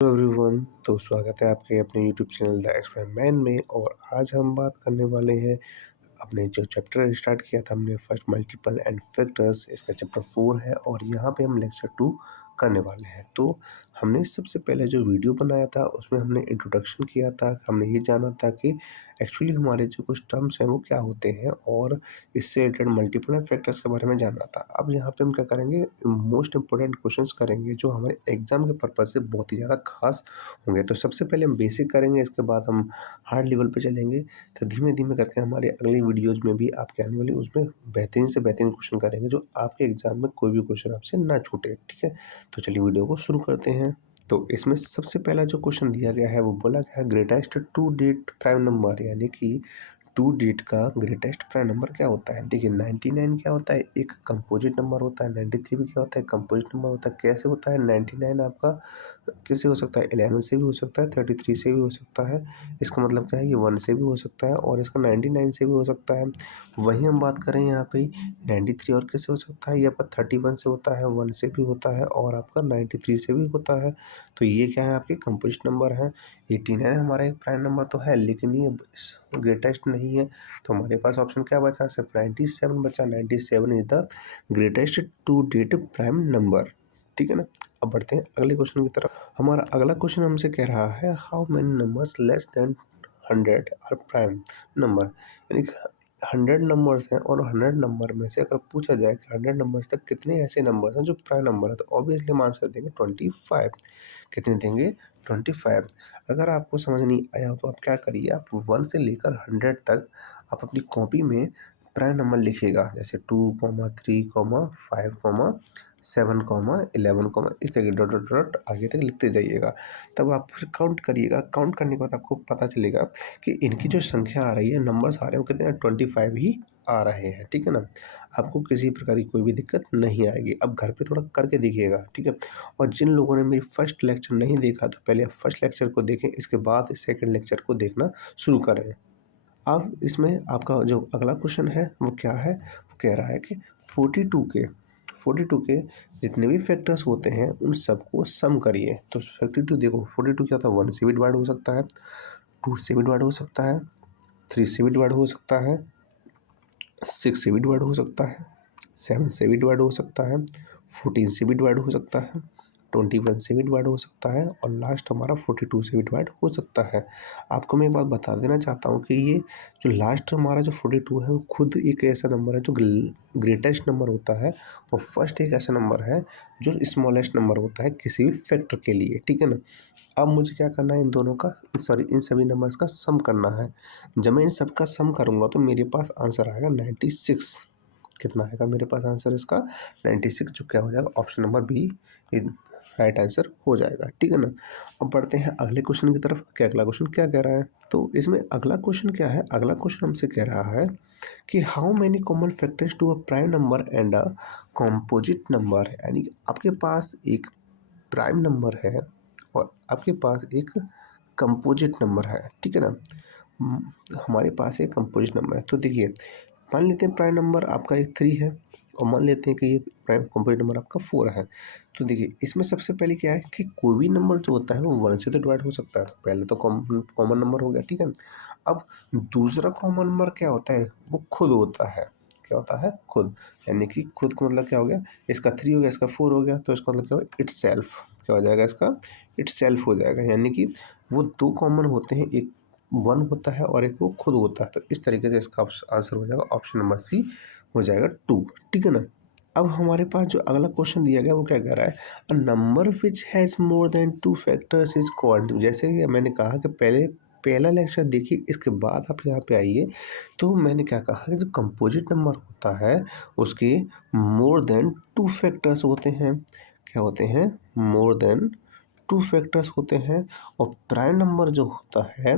Hello everyone. तो स्वागत है आपके अपने यूट्यूब चैनल द एक्सपेरिमेंट में। और आज हम बात करने वाले हैं अपने जो चैप्टर स्टार्ट किया था हमने फर्स्ट मल्टीपल एंड फैक्टर्स, इसका चैप्टर 4 है और यहाँ पे हम लेक्चर 2 करने वाले हैं। तो हमने सबसे पहले जो वीडियो बनाया था उसमें हमने इंट्रोडक्शन किया था। हमने ये जाना था कि एक्चुअली हमारे जो कुछ टर्म्स हैं वो क्या होते हैं और इससे रिलेटेड मल्टीपल एंड फैक्टर्स के बारे में जानना था। अब यहाँ पे हम क्या करेंगे, मोस्ट इंपॉर्टेंट क्वेश्चंस करेंगे जो हमारे एग्जाम के पर्पज़ से बहुत ही ज़्यादा खास होंगे। तो सबसे पहले हम बेसिक करेंगे, इसके बाद हम हार्ड लेवल पे चलेंगे। तो धीमे धीमे करके हमारे अगली वीडियोज़ में भी आपके आने वाली उसमें बेहतरीन से बेहतरीन क्वेश्चन करेंगे जो आपके एग्जाम में कोई भी क्वेश्चन आपसे ना छूटे। ठीक है, तो चलिए वीडियो को शुरू करते हैं। तो इसमें सबसे पहला जो क्वेश्चन दिया गया है वो बोला गया है greatest two digit prime number, यानी कि टू डिजिट का ग्रेटेस्ट प्राइम नंबर क्या होता है। देखिए 99 क्या होता है, एक कंपोजिट नंबर होता है। 93 भी क्या होता है, कंपोजिट नंबर होता है। कैसे होता है 99 आपका कैसे हो सकता है, 11 से भी हो सकता है, 33 से भी हो सकता है। इसका मतलब क्या है, ये 1 से भी हो सकता है और इसका 99 से भी हो सकता है। वहीं हम बात करें यहाँ पे 93 और कैसे हो सकता है, ये आपका 31 से होता है, 1 से भी होता है और आपका 93 से भी होता है। तो ये क्या है, आपके कंपोजिट नंबर है। 89 हमारा एक प्राइम नंबर तो है लेकिन ये ग्रेटेस्ट नहीं है। तो हमारे पास ऑप्शन क्या बचा, सिर्फ 97 बचा। 97 is the greatest two digit prime number. ठीक है ना। अब बढ़ते हैं अगले क्वेश्चन की तरफ। हमारा अगला क्वेश्चन हमसे कह रहा है how many numbers less than 100 are prime number, यानी कि 100 नंबर्स हैं और 100 नंबर में से अगर पूछा जाए कि 100 नंबर्स तक कितने ऐसे नंबर्स हैं जो प्राइम नंबर है, तो ऑब्वियसली हम आंसर देंगे 25। कितने देंगे, 25। अगर आपको समझ नहीं आया हो तो आप क्या करिए, आप 1 से लेकर 100 तक आप अपनी कॉपी में प्राइम नंबर लिखिएगा, जैसे 2, 3, 5, 7, 11, इस तरह के डॉट डॉट डॉट आगे तक लिखते जाइएगा। तब आप फिर काउंट करिएगा। काउंट करने के बाद आपको पता चलेगा कि इनकी जो संख्या आ रही है, नंबर्स आ रहे हैं वो कितने हैं, 25 ही आ रहे हैं। ठीक है ना। आपको किसी प्रकार की कोई भी दिक्कत नहीं आएगी। अब घर पे थोड़ा करके देखिएगा। ठीक है। और जिन लोगों ने मेरी फर्स्ट लेक्चर नहीं देखा तो पहले आप फर्स्ट लेक्चर को देखें, इसके बाद सेकंड लेक्चर को देखना शुरू करें। अब इसमें आपका जो अगला क्वेश्चन है वो क्या है, वो कह रहा है कि 42 के जितने भी फैक्टर्स होते हैं उन सबको सम करिए। तो 42 देखो, 42 क्या था, 1 से भी डिवाइड हो सकता है, 2 से भी डिवाइड हो सकता है, 3 से भी डिवाइड हो सकता है, 6 से भी डिवाइड हो सकता है, 7 से भी डिवाइड हो सकता है, 14 से भी डिवाइड हो सकता है, 21 से भी डिवाइड हो सकता है और लास्ट हमारा 42 से भी डिवाइड हो सकता है। आपको मैं एक बात बता देना चाहता हूँ कि ये जो लास्ट हमारा जो 42 है वो खुद एक ऐसा नंबर है जो ग्रेटेस्ट नंबर होता है और फर्स्ट एक ऐसा नंबर है जो स्मॉलेस्ट नंबर होता है किसी भी फैक्टर के लिए। ठीक है ना। अब मुझे क्या करना है, इन दोनों का इन सभी नंबर्स का सम करना है। जब मैं इन सब का सम करूँगा तो मेरे पास आंसर आएगा 96। कितना आएगा मेरे पास आंसर इसका, 96, जो क्या हो जाएगा, option number B right answer हो जाएगा। ठीक है ना। अब बढ़ते हैं अगले क्वेश्चन की तरफ। क्या अगला क्वेश्चन क्या कह रहा है, तो इसमें अगला क्वेश्चन क्या है, अगला क्वेश्चन हमसे कह रहा है कि how many common factors to a prime number and a composite number, यानी कि आपके पास एक प्राइम नंबर है और आपके पास एक कंपोजिट नंबर है। ठीक है ना। हमारे पास एक कंपोजिट नंबर है। तो देखिए, मान लेते हैं प्राइम नंबर आपका एक 3 है और मान लेते हैं कि ये प्राइम कंपोजिट नंबर आपका 4 है। तो देखिए इसमें सबसे पहले क्या है कि कोई भी नंबर जो होता है वो 1 से तो डिवाइड हो सकता है। पहले तो कॉमन नंबर हो गया। ठीक है। अब दूसरा कॉमन नंबर क्या होता है, वो खुद होता है। क्या होता है, खुद। यानी कि खुद का मतलब क्या हो गया, इसका 3 हो गया, इसका 4 हो गया, तो इसका मतलब क्या होगा, इटसेल्फ। क्या हो जाएगा इसका, इटसेल्फ हो जाएगा। यानी कि वो दो कॉमन होते हैं, एक 1 होता है और एक वो खुद होता है। तो इस तरीके से इसका आंसर हो जाएगा ऑप्शन नंबर सी हो जाएगा 2। ठीक है ना। अब हमारे पास जो अगला क्वेश्चन दिया गया वो क्या कह रहा है, a number which has more than 2 factors is called. जैसे कि मैंने कहा कि पहले पहला लेक्चर देखिए, इसके बाद आप यहाँ पे आइए। तो मैंने क्या कहा कि जो कंपोजिट नंबर होता है उसके मोर देन 2 फैक्टर्स होते हैं। क्या होते हैं, मोर देन 2 फैक्टर्स होते हैं। और प्राइम नंबर जो होता है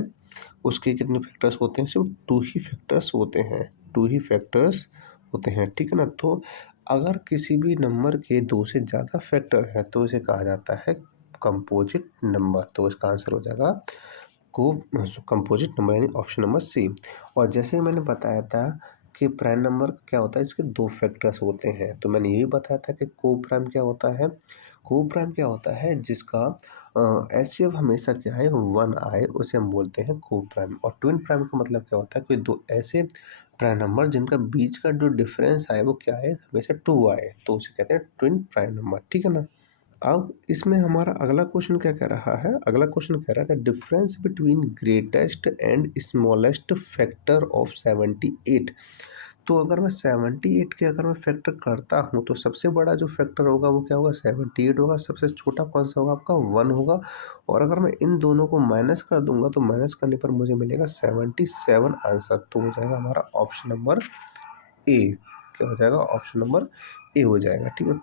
उसके कितने फैक्टर्स होते हैं, सिर्फ 2 ही फैक्टर्स होते हैं, 2 ही फैक्टर्स होते हैं। ठीक है ना। तो अगर किसी भी नंबर के 2 से ज़्यादा फैक्टर है तो इसे कहा जाता है कंपोजिट नंबर। तो इसका आंसर हो जाएगा को कंपोजिट नंबर, यानी ऑप्शन नंबर सी। और जैसे ही मैंने बताया था कि प्राइम नंबर क्या होता है, इसके 2 फैक्टर्स होते हैं, तो मैंने यही बताया था कि को प्राइम क्या होता है, को प्राइम क्या होता है, जिसका एचसीएफ हमेशा क्या है 1 आए, उसे हम बोलते हैं को प्राइम। और ट्विन प्राइम का मतलब क्या होता है, कोई दो ऐसे प्राइम नंबर जिनका बीच का जो डिफरेंस आए वो क्या है, हमेशा 2 आए, तो उसे कहते हैं ट्विन प्राइम नंबर। ठीक है ना। अब इसमें हमारा अगला क्वेश्चन क्या कह रहा है, अगला क्वेश्चन कह रहा था difference between greatest and smallest factor of 78। तो अगर मैं 78 के अगर मैं फैक्टर करता हूँ तो सबसे बड़ा जो फैक्टर होगा वो क्या होगा, 78 होगा। सबसे छोटा कौन सा होगा आपका, 1 होगा। और अगर मैं इन दोनों को माइनस कर दूंगा तो माइनस करने पर मुझे मिलेगा 77 आंसर। तो हो जाएगा हमारा ऑप्शन नंबर ए। क्या हो जाएगा, ऑप्शन नंबर ए हो जाएगा। ठीक है।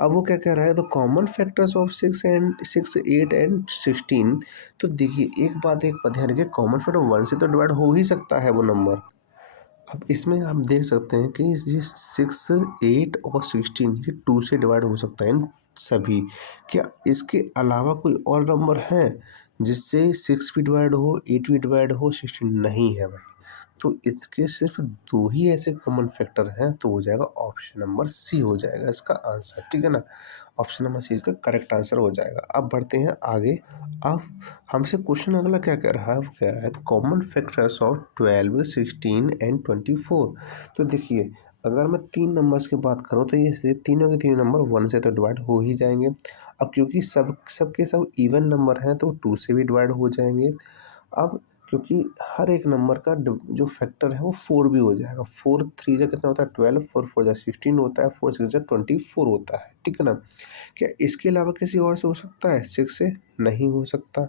अब वो क्या कह रहा है, the common factors of 6, 8 and 16। तो देखिए एक बात ध्यान रखिए, कॉमन फैक्टर 1 से तो डिवाइड हो ही सकता है वो नंबर। अब इसमें आप देख सकते हैं कि ये 6, 8 और 16 ये 2 से डिवाइड हो सकता है इन सभी। क्या इसके अलावा कोई और नंबर है जिससे 6 भी डिवाइड हो, 8 भी डिवाइड हो, 16 नहीं है भाई। तो इसके सिर्फ दो ही ऐसे कॉमन फैक्टर हैं, तो हो जाएगा ऑप्शन नंबर सी हो जाएगा इसका आंसर। ठीक है ना। ऑप्शन नंबर सी इसका करेक्ट आंसर हो जाएगा। अब बढ़ते हैं आगे। अब हमसे क्वेश्चन अगला क्या कह रहा है, वो कह रहा है कॉमन फैक्टर्स ऑफ 12, 16 एंड 24। तो देखिए अगर मैं तीन नंबर्स की बात करूँ तो ये तीनों के तीन नंबर 1 से तो डिवाइड हो ही जाएंगे। अब क्योंकि सब इवन नंबर हैं तो 2 से भी डिवाइड हो जाएंगे। अब क्योंकि हर एक नंबर का जो फैक्टर है वो 4 भी हो जाएगा। 4 3 जा कितना होता है 12, 4 4 जा 16 होता है, 4 6 जा 24 होता है। ठीक है ना। क्या इसके अलावा किसी और से हो सकता है, 6 से नहीं हो सकता।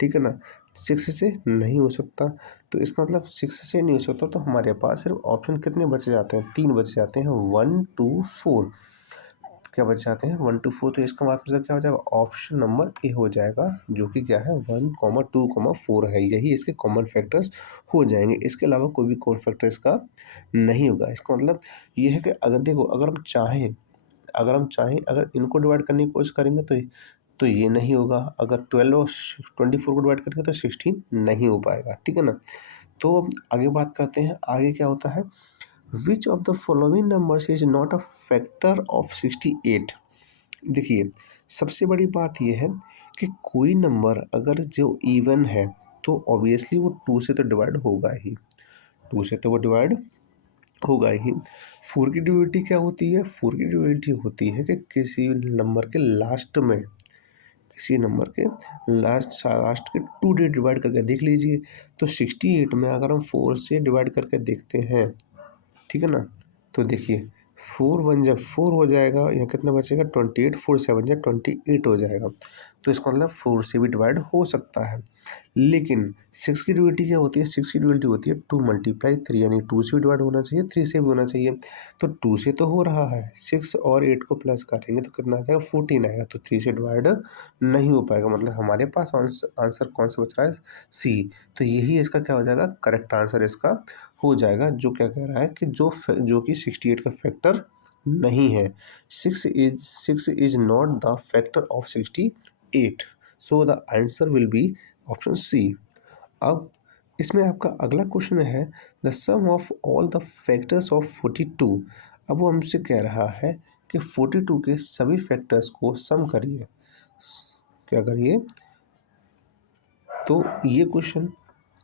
ठीक है ना। 6 से नहीं हो सकता। तो इसका मतलब 6 से नहीं हो सकता, तो हमारे पास सिर्फ ऑप्शन कितने बचे जाते हैं, 3 बचे जाते हैं, 1 2 4। क्या बच जाते हैं, 1 2 4। तो इसका मतलब क्या हो जाएगा, ऑप्शन नंबर ए हो जाएगा, जो कि क्या है 1 2 4 है। यही इसके कॉमन फैक्टर्स हो जाएंगे। इसके अलावा कोई भी कॉमन फैक्टर इसका नहीं होगा। इसका मतलब ये है कि अगर देखो अगर इनको डिवाइड करने की कोशिश करेंगे तो ये नहीं होगा। अगर 12 और 24 को डिवाइड करेंगे तो 16 नहीं हो पाएगा। ठीक है ना। तो अब आगे बात करते हैं, आगे क्या होता है, which of the following numbers is not a factor of 68। देखिए सबसे बड़ी बात यह है कि कोई नंबर अगर जो इवन है तो ऑब्वियसली वो 2 से तो डिवाइड होगा ही, 2 से तो वो डिवाइड होगा ही। 4 की ड्यूरेबिलिटी क्या होती है, 4 की ड्यूरेबिलिटी होती है कि किसी नंबर के लास्ट में, किसी नंबर के लास्ट के 2 डे डिवाइड करके देख लीजिए। तो 68 में अगर हम 4 से डिवाइड करके देखते हैं, ठीक है ना, तो देखिए 4 1 जा 4 हो जाएगा, यहाँ कितना बचेगा 28, 4 7 जा 28 हो जाएगा। तो इसका मतलब 4 से भी डिवाइड हो सकता है। लेकिन 6 की ड्यूरेबिलिटी क्या होती है, 6 की ड्यूरेबिलिटी होती है 2 × 3, यानी 2 से भी डिवाइड होना चाहिए, 3 से भी होना चाहिए। तो 2 से तो हो रहा है, 6 और 8 को प्लस करेंगे तो कितना आ जाएगा 14 आएगा। तो 3 से डिवाइड नहीं हो पाएगा। मतलब हमारे पास आंसर कौन सा बच रहा है, सी। तो यही इसका क्या हो जाएगा, करेक्ट आंसर इसका हो जाएगा, जो क्या कह रहा है कि जो कि 68 का फैक्टर नहीं है। 6 is not the factor of 68। So the answer will be option C. अब इसमें आपका अगला क्वेश्चन है, the sum of all the factors of 42। अब वो हमसे कह रहा है कि 42 के सभी फैक्टर्स को सम करिए। क्या करिए, तो ये क्वेश्चन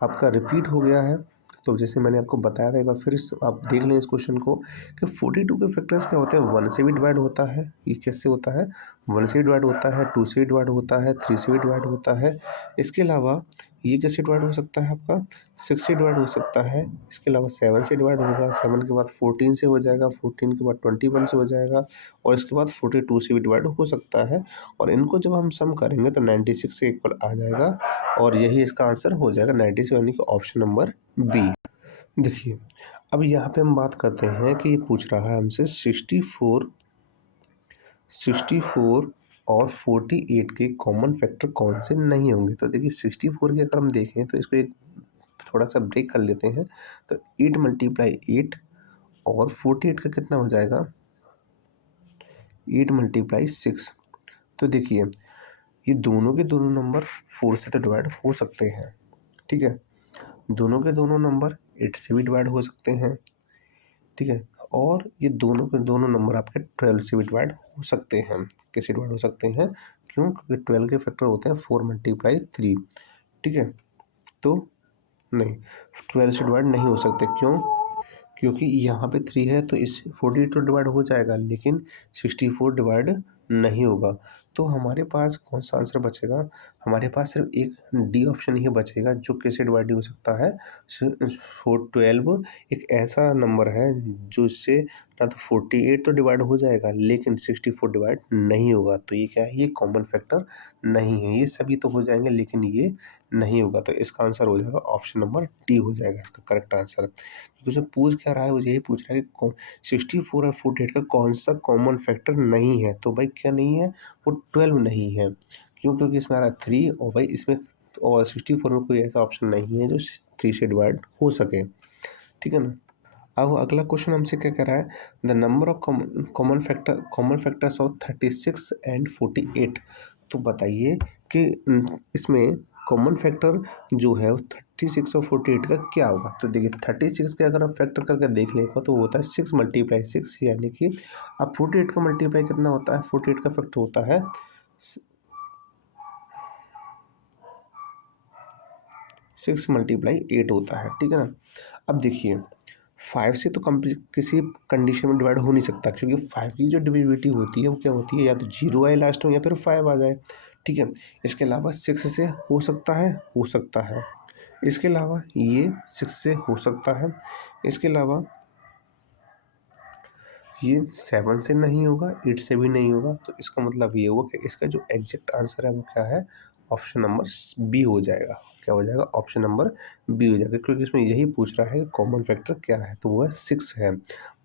आपका रिपीट हो गया है। तो जैसे मैंने आपको बताया था, एक बार फिर आप देख लें इस क्वेश्चन को कि 42 के फैक्टर्स क्या होते हैं, 1 से भी डिवाइड होता है। ये कैसे होता है, 1 से भी डिवाइड होता है, 2 से भी डिवाइड होता है, 3 से भी डिवाइड होता है। इसके अलावा ये कैसे डिवाइड हो सकता है, आपका 6 से डिवाइड हो सकता है। इसके अलावा 7 से डिवाइड होगा, 7 के बाद 14 से हो जाएगा, 14 के बाद 21 से हो जाएगा, और इसके बाद 42 से भी डिवाइड हो सकता है। और इनको जब हम सम करेंगे तो 96 के इक्वल आ जाएगा, और यही इसका आंसर हो जाएगा 96, यानी कि ऑप्शन नंबर बी। देखिए अब यहाँ पे हम बात करते हैं कि ये पूछ रहा है हमसे 64 और 48 के कॉमन फैक्टर कौन से नहीं होंगे। तो देखिए 64 की अगर हम देखें तो इसको एक थोड़ा सा ब्रेक कर लेते हैं। तो 8 × 8 और 48 का कितना हो जाएगा, 8 × 6। तो देखिए ये दोनों के दोनों नंबर 4 से तो डिवाइड हो सकते हैं। ठीक है, दोनों के दोनों नंबर 8 से भी डिवाइड हो सकते हैं। ठीक है, और ये दोनों के दोनों नंबर आपके 12 से भी डिवाइड हो हो सकते हैं। कैसे डिवाइड हो सकते हैं? क्यों? क्योंकि 12 के फैक्टर होते हैं 4 × 3, ठीक है। तो नहीं, 12 से डिवाइड नहीं हो सकते। क्यों? क्योंकि यहाँ पे 3 है तो इस 48 तो डिवाइड हो जाएगा, लेकिन 64 डिवाइड नहीं होगा। तो हमारे पास कौन सा आंसर बचेगा? हमारे पास सिर्फ एक डी ऑप्शन ही बचेगा, जो कैसे डिवाइड नहीं हो सकता है। 12 एक ऐसा नंबर है जो इससे ना तो 48 तो डिवाइड हो जाएगा, लेकिन 64 डिवाइड नहीं होगा। तो ये क्या है? ये कॉमन फैक्टर नहीं है। ये सभी तो हो जाएंगे, लेकिन ये नहीं होगा। तो इसका आंसर हो जाएगा ऑप्शन नंबर डी हो जाएगा इसका करेक्ट आंसर। क्योंकि उसे पूछ क्या रहा है? वो यही पूछ रहा है कि 64 और 48 का कौन सा कॉमन फैक्टर नहीं है। तो भाई क्या नहीं है? वो 12 नहीं है। क्यों? क्योंकि इसमें आ रहा है 3, और भाई इसमें और 64 में कोई ऐसा ऑप्शन नहीं है जो 3 से डिवाइड हो सके, ठीक है ना। अब अगला क्वेश्चन हमसे क्या कह रहा है? The number of common factors of 36 and 48। तो बताइए कि इसमें कॉमन फैक्टर जो है वो 36 और 48 का क्या होगा? तो देखिए 36 के अगर हम फैक्टर करके देख लेंगे तो वो होता है 6 × 6, यानी कि अब 48 का मल्टीप्लाई कितना होता है? 48 का फैक्टर होता है 6 × 8 होता है, ठीक है ना। अब देखिए 5 से तो किसी कंडीशन में डिवाइड हो नहीं सकता, क्योंकि 5 की जो डिविजिबिलिटी होती है वो क्या होती है? या तो 0 आए लास्ट में या फिर 5 आ जाए, ठीक है। इसके अलावा 6 से हो सकता है, हो सकता है। इसके अलावा ये 6 से हो सकता है। इसके अलावा ये 7 से नहीं होगा, 8 से भी नहीं होगा। तो इसका मतलब ये हुआ कि इसका जो एग्जैक्ट आंसर है वो क्या है? ऑप्शन नंबर बी हो जाएगा। क्या हो जाएगा? ऑप्शन नंबर बी हो जाएगा, क्योंकि इसमें यही पूछ रहा है कि कॉमन फैक्टर क्या है, तो वह 6 है।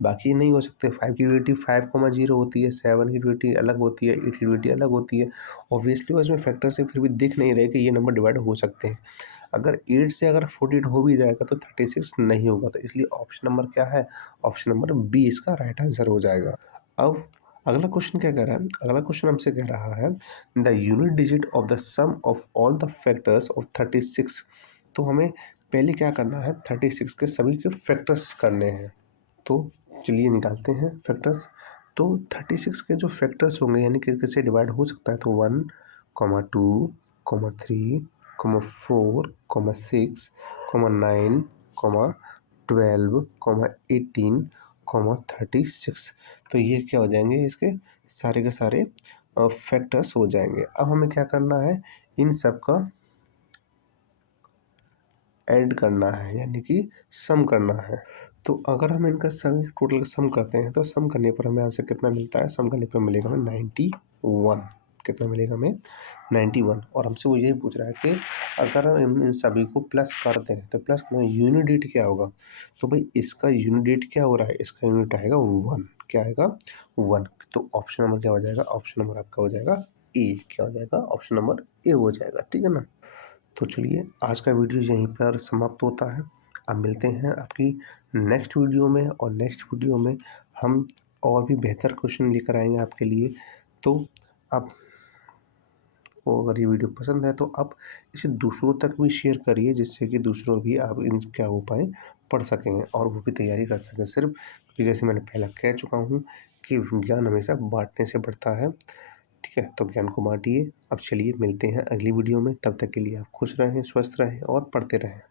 बाकी नहीं हो सकते। 5 की ड्यूटी 5,0 होती है, 7 की ड्यूटी अलग होती है, 8 की ड्यूटी अलग होती है। ऑब्वियसली वो इसमें फैक्टर से फिर भी दिख नहीं रहे कि ये नंबर डिवाइड हो सकते हैं। अगर 8 से अगर 48 हो भी जाएगा तो 36 नहीं होगा। तो इसलिए ऑप्शन नंबर क्या है? ऑप्शन नंबर बी इसका राइट आंसर हो जाएगा। अब अगला क्वेश्चन क्या कह रहा है? अगला क्वेश्चन हमसे कह रहा है the unit digit of the sum of all the factors of 36। तो हमें पहले क्या करना है? 36 के सभी के फैक्टर्स करने हैं। तो चलिए निकालते हैं फैक्टर्स। तो 36 के जो फैक्टर्स होंगे, यानी कि किससे डिवाइड हो सकता है, तो 1, 2, 3, 4, 6, 9, 12, 18, 36। तो ये क्या हो जाएंगे? इसके सारे के सारे फैक्टर्स हो जाएंगे। अब हमें क्या करना है? इन सब का ऐड करना है, यानी कि सम करना है। तो अगर हम इनका सम टोटल का सम करते हैं तो सम करने पर हमें आंसर कितना मिलता है? सम करने पर मिलेगा हमें 91। कितना मिलेगा हमें? 91। और हमसे वो यही पूछ रहा है कि अगर हम इन सभी को प्लस करते हैं तो प्लस करने यूनिट डेट क्या होगा? तो भाई इसका यूनिट डेट क्या हो रहा है? इसका यूनिट आएगा 1। क्या आएगा? 1। तो ऑप्शन नंबर क्या हो जाएगा? ऑप्शन नंबर आपका हो जाएगा ए। क्या हो जाएगा? ऑप्शन नंबर ए हो जाएगा, ठीक है ना। तो चलिए आज का वीडियो यहीं पर समाप्त होता है। अब मिलते हैं आपकी नेक्स्ट वीडियो में, और नेक्स्ट वीडियो में हम और भी बेहतर क्वेश्चन लेकर आएंगे आपके लिए। तो आप को अगर ये वीडियो पसंद है तो आप इसे दूसरों तक भी शेयर करिए, जिससे कि दूसरों भी आप इन क्या हो पाए पढ़ सकें और वो भी तैयारी कर सकें। सिर्फ क्योंकि जैसे मैंने पहले कह चुका हूँ कि ज्ञान हमेशा बांटने से बढ़ता है, ठीक है। तो ज्ञान को बांटिए। अब चलिए मिलते हैं अगली वीडियो में। तब तक के लिए आप खुश रहें, स्वस्थ रहें और पढ़ते रहें।